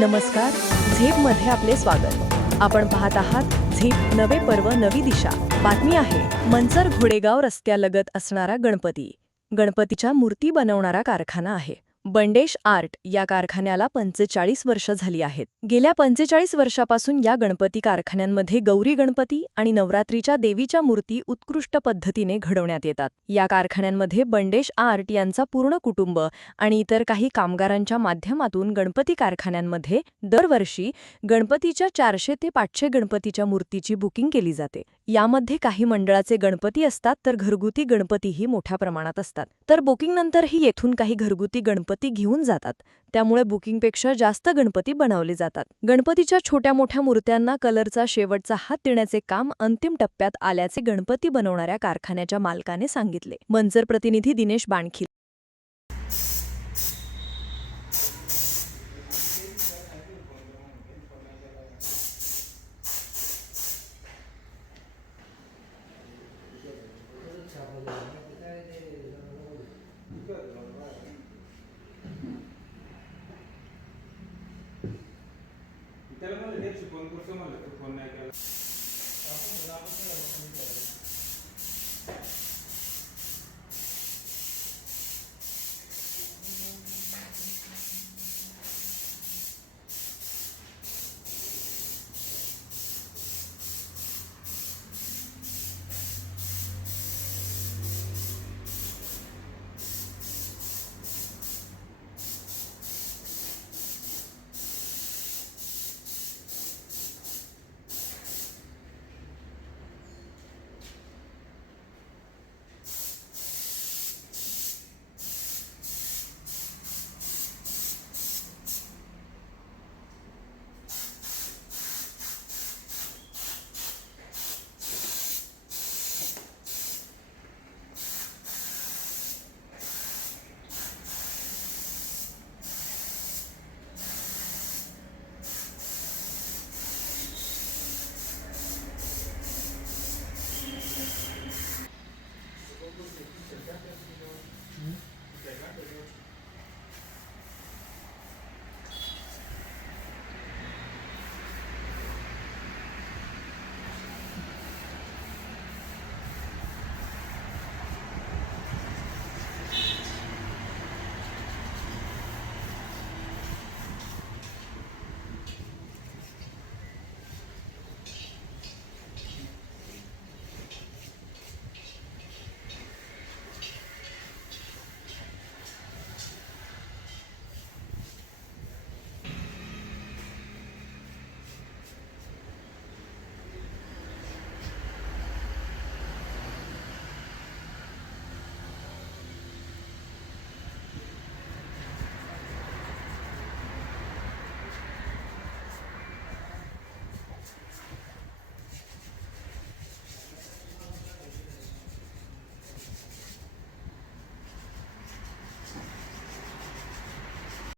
नमस्कार, झेपमध्ये आपले स्वागत। आपण पाहत आहात झेप नवे पर्व नवी दिशा। बातमी आहे मंचर घोडेगाव रस्त्यालगत असणारा गणपती। गणपतीच्या मूर्ती बनवणारा कारखाना आहे बंडेश आर्ट। या कारखान्याला 45 वर्ष झाली आहेत। गेल्या 45 वर्षापासून या गणपती कारखान्यांमध्ये गौरी गणपती आणि नवरात्रीच्या देवीच्या मूर्ती उत्कृष्ट पद्धतीने घडवण्यात येतात। या कारखान्यांमध्ये बंडेश आर्ट यांचा पूर्ण कुटुंब आणि इतर काही कामगारांच्या माध्यमातून गणपती कारखान्यांमध्ये दरवर्षी गणपतीच्या 400 ते 500 गणपतीच्या मूर्तीची बुकिंग केली जाते। यामध्ये काही मंडळाचे गणपती असतात तर घरगुती गणपतीही मोठ्या प्रमाणात असतात। तर बुकिंगनंतरही येथून काही घरगुती गणपती घेऊन जातात, त्यामुळे बुकिंगपेक्षा जास्त गणपती बनवले जातात। गणपतीच्या छोट्या मोठ्या मूर्त्यांना कलरचा शेवटचा हात देण्याचे काम अंतिम टप्प्यात आल्याचे गणपती बनवणाऱ्या कारखान्याच्या मालकाने सांगितले। मंचर प्रतिनिधी दिनेश बाणखिल। त्याला म्हणलं नेक्स्ट फोन करतो म्हणलं तू फोन नाही केला